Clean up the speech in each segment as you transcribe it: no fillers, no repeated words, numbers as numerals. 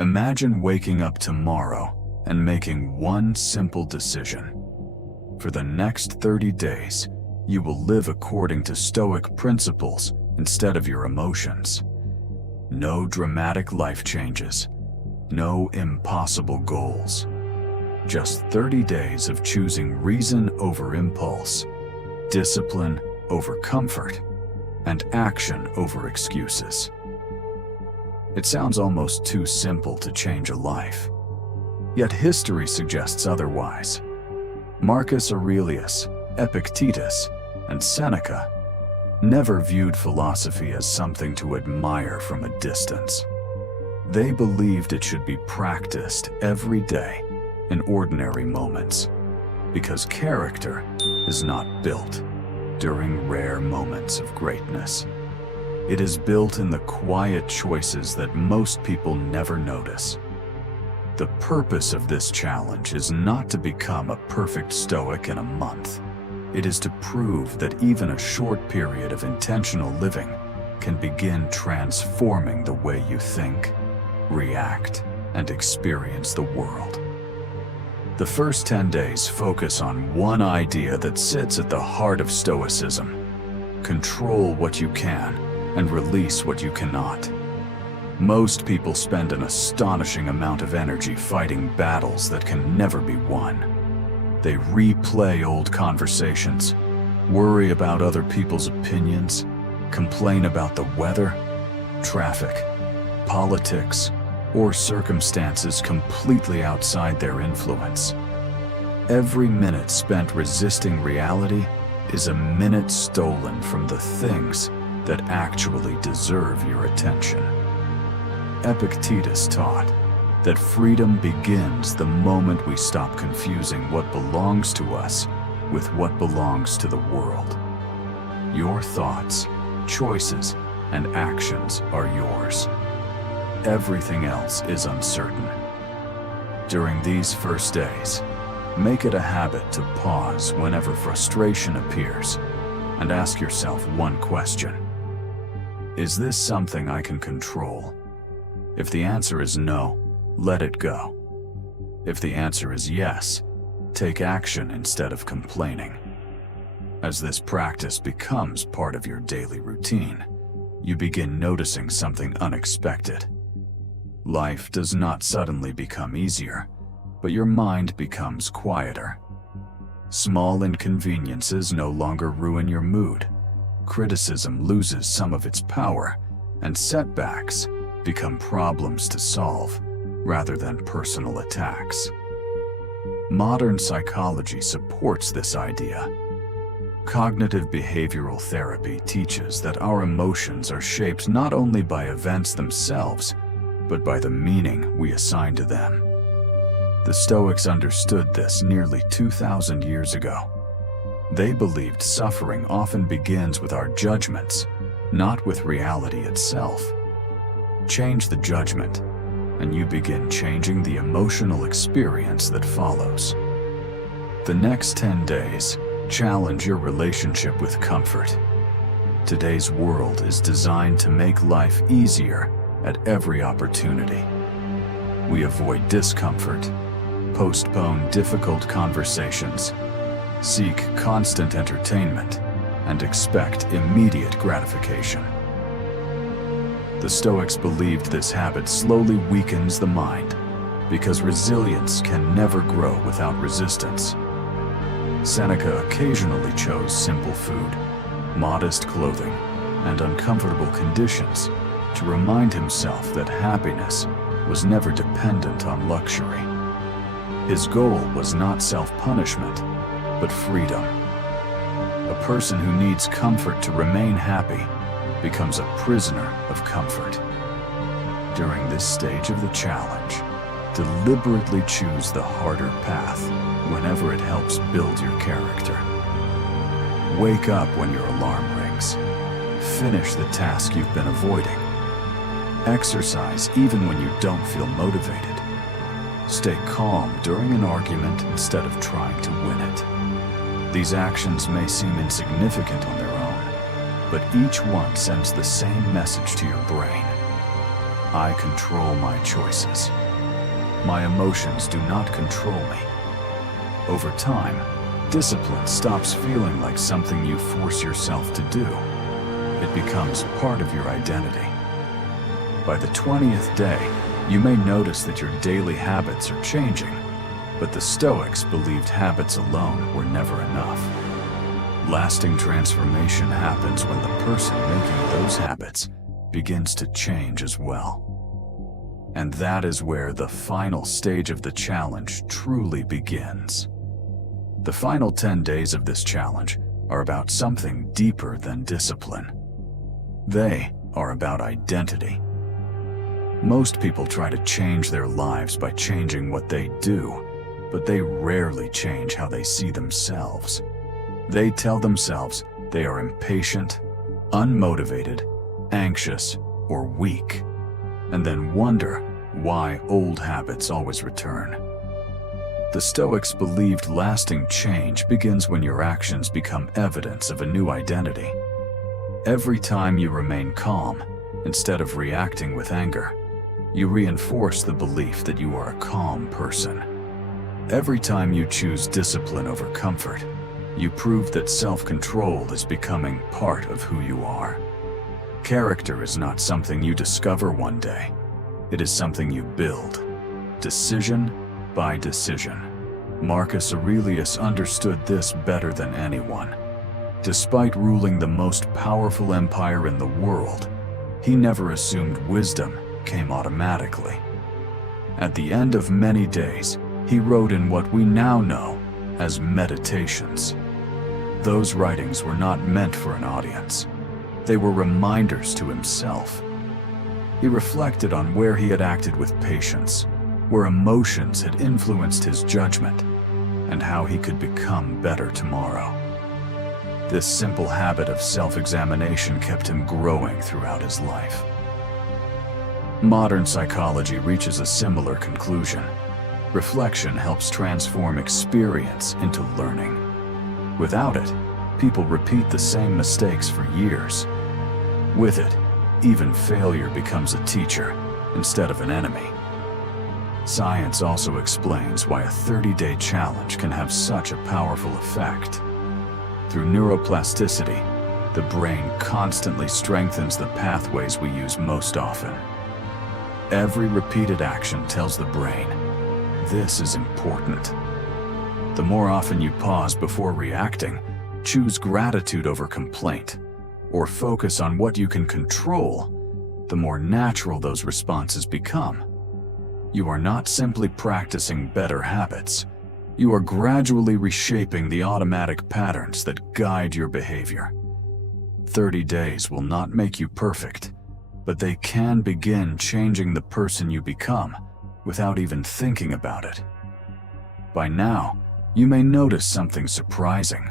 Imagine waking up tomorrow and making one simple decision. For the next 30 days, you will live according to Stoic principles instead of your emotions. No dramatic life changes, no impossible goals. Just 30 days of choosing reason over impulse, discipline over comfort, and action over excuses. It sounds almost too simple to change a life. Yet history suggests otherwise. Marcus Aurelius, Epictetus, and Seneca never viewed philosophy as something to admire from a distance. They believed it should be practiced every day in ordinary moments, because character is not built during rare moments of greatness. It is built in the quiet choices that most people never notice. The purpose of this challenge is not to become a perfect Stoic in a month. It is to prove that even a short period of intentional living can begin transforming the way you think, react, and experience the world. The first 10 days focus on one idea that sits at the heart of Stoicism. Control what you can and release what you cannot. Most people spend an astonishing amount of energy fighting battles that can never be won. They replay old conversations, worry about other people's opinions, complain about the weather, traffic, politics, or circumstances completely outside their influence. Every minute spent resisting reality is a minute stolen from the things that actually deserve your attention. Epictetus taught that freedom begins the moment we stop confusing what belongs to us with what belongs to the world. Your thoughts, choices, and actions are yours. Everything else is uncertain. During these first days, make it a habit to pause whenever frustration appears and ask yourself one question. Is this something I can control? If the answer is no, let it go. If the answer is yes, take action instead of complaining. As this practice becomes part of your daily routine, you begin noticing something unexpected. Life does not suddenly become easier, but your mind becomes quieter. Small inconveniences no longer ruin your mood. Criticism loses some of its power, and setbacks become problems to solve rather than personal attacks. Modern psychology supports this idea. Cognitive behavioral therapy teaches that our emotions are shaped not only by events themselves, but by the meaning we assign to them. The Stoics understood this nearly 2,000 years ago. They believed suffering often begins with our judgments, not with reality itself. Change the judgment, and you begin changing the emotional experience that follows. The next 10 days, challenge your relationship with comfort. Today's world is designed to make life easier at every opportunity. We avoid discomfort, postpone difficult conversations, seek constant entertainment, and expect immediate gratification. The Stoics believed this habit slowly weakens the mind, because resilience can never grow without resistance. Seneca occasionally chose simple food, modest clothing, and uncomfortable conditions to remind himself that happiness was never dependent on luxury. His goal was not self-punishment, but freedom. A person who needs comfort to remain happy becomes a prisoner of comfort. During this stage of the challenge, deliberately choose the harder path whenever it helps build your character. Wake up when your alarm rings. Finish the task you've been avoiding. Exercise even when you don't feel motivated. Stay calm during an argument instead of trying to win it. These actions may seem insignificant on their own, but each one sends the same message to your brain. I control my choices. My emotions do not control me. Over time, discipline stops feeling like something you force yourself to do. It becomes part of your identity. By the 20th day, you may notice that your daily habits are changing, but the Stoics believed habits alone were never enough. Lasting transformation happens when the person making those habits begins to change as well. And that is where the final stage of the challenge truly begins. The final 10 days of this challenge are about something deeper than discipline. They are about identity. Most people try to change their lives by changing what they do, but they rarely change how they see themselves. They tell themselves they are impatient, unmotivated, anxious, or weak, and then wonder why old habits always return. The Stoics believed lasting change begins when your actions become evidence of a new identity. Every time you remain calm, instead of reacting with anger, you reinforce the belief that you are a calm person. Every time you choose discipline over comfort, you prove that self-control is becoming part of who you are. Character is not something you discover one day. It is something you build, decision by decision. Marcus Aurelius understood this better than anyone. Despite ruling the most powerful empire in the world, he never assumed wisdom came automatically. At the end of many days, he wrote in what we now know as meditations. Those writings were not meant for an audience. They were reminders to himself. He reflected on where he had acted with patience, where emotions had influenced his judgment, and how he could become better tomorrow. This simple habit of self-examination kept him growing throughout his life. Modern psychology reaches a similar conclusion. Reflection helps transform experience into learning. Without it, people repeat the same mistakes for years. With it, even failure becomes a teacher instead of an enemy. Science also explains why a 30-day challenge can have such a powerful effect. Through neuroplasticity, the brain constantly strengthens the pathways we use most often. Every repeated action tells the brain, this is important. The more often you pause before reacting, choose gratitude over complaint, or focus on what you can control, the more natural those responses become. You are not simply practicing better habits. You are gradually reshaping the automatic patterns that guide your behavior. 30 days will not make you perfect, but they can begin changing the person you become without even thinking about it. By now, you may notice something surprising.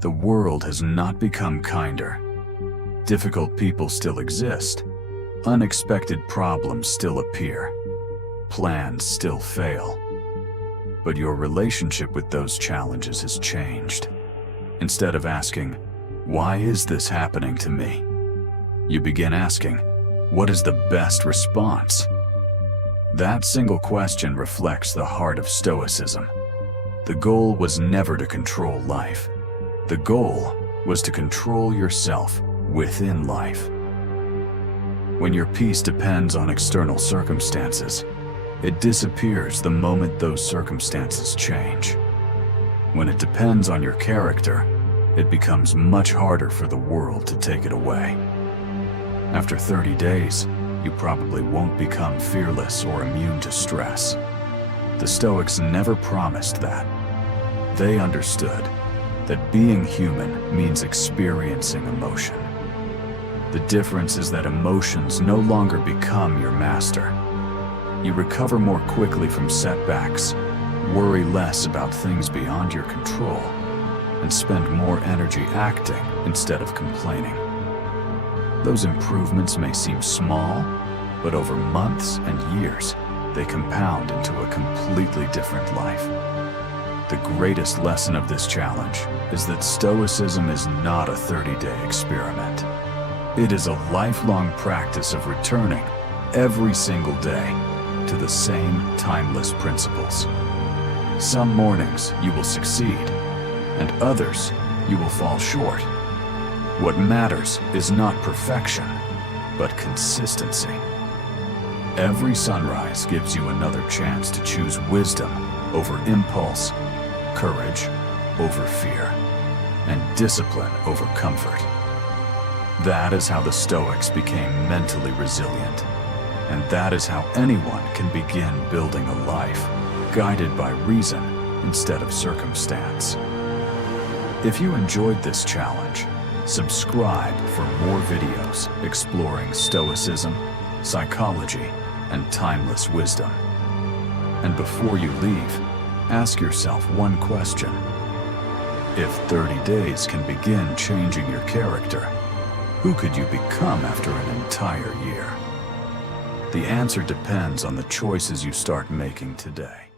The world has not become kinder. Difficult people still exist. Unexpected problems still appear. Plans still fail. But your relationship with those challenges has changed. Instead of asking, why is this happening to me? You begin asking, what is the best response? That single question reflects the heart of Stoicism. The goal was never to control life. The goal was to control yourself within life. When your peace depends on external circumstances, it disappears the moment those circumstances change. When it depends on your character, it becomes much harder for the world to take it away. After 30 days, you probably won't become fearless or immune to stress. The Stoics never promised that. They understood that being human means experiencing emotion. The difference is that emotions no longer become your master. You recover more quickly from setbacks, worry less about things beyond your control, and spend more energy acting instead of complaining. Those improvements may seem small, but over months and years, they compound into a completely different life. The greatest lesson of this challenge is that Stoicism is not a 30-day experiment. It is a lifelong practice of returning every single day to the same timeless principles. Some mornings you will succeed, and others you will fall short. What matters is not perfection, but consistency. Every sunrise gives you another chance to choose wisdom over impulse, courage over fear, and discipline over comfort. That is how the Stoics became mentally resilient, and that is how anyone can begin building a life guided by reason instead of circumstance. If you enjoyed this challenge, subscribe for more videos exploring Stoicism, psychology, and timeless wisdom. And before you leave, ask yourself one question. If 30 days can begin changing your character, who could you become after an entire year? The answer depends on the choices you start making today.